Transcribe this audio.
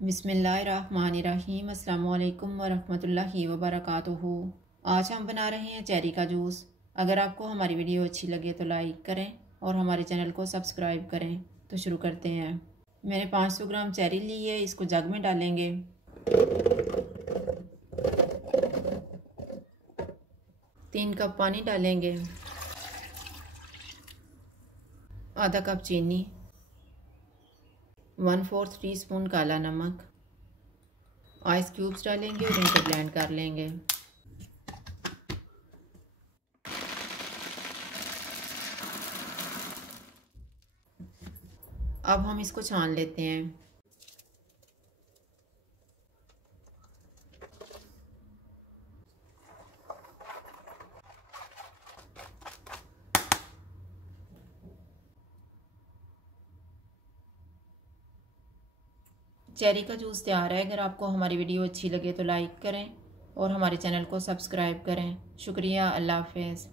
बिस्मिल्लाहिर्रहमानिर्रहीम। अस्सलामुअलैकुम वरहमतुल्लाहि वबरकातुहू। आज हम बना रहे हैं चेरी का जूस। अगर आपको हमारी वीडियो अच्छी लगे तो लाइक करें और हमारे चैनल को सब्सक्राइब करें। तो शुरू करते हैं। मैंने 500 ग्राम चेरी ली है, इसको जग में डालेंगे। 3 कप पानी डालेंगे, आधा कप चीनी, 1/4 टीस्पून काला नमक, आइस क्यूब्स डालेंगे और इनको ब्लेंड कर लेंगे। अब हम इसको छान लेते हैं। चेरी का जूस तैयार है। अगर आपको हमारी वीडियो अच्छी लगे तो लाइक करें और हमारे चैनल को सब्सक्राइब करें। शुक्रिया। अल्लाह हाफ़िज़।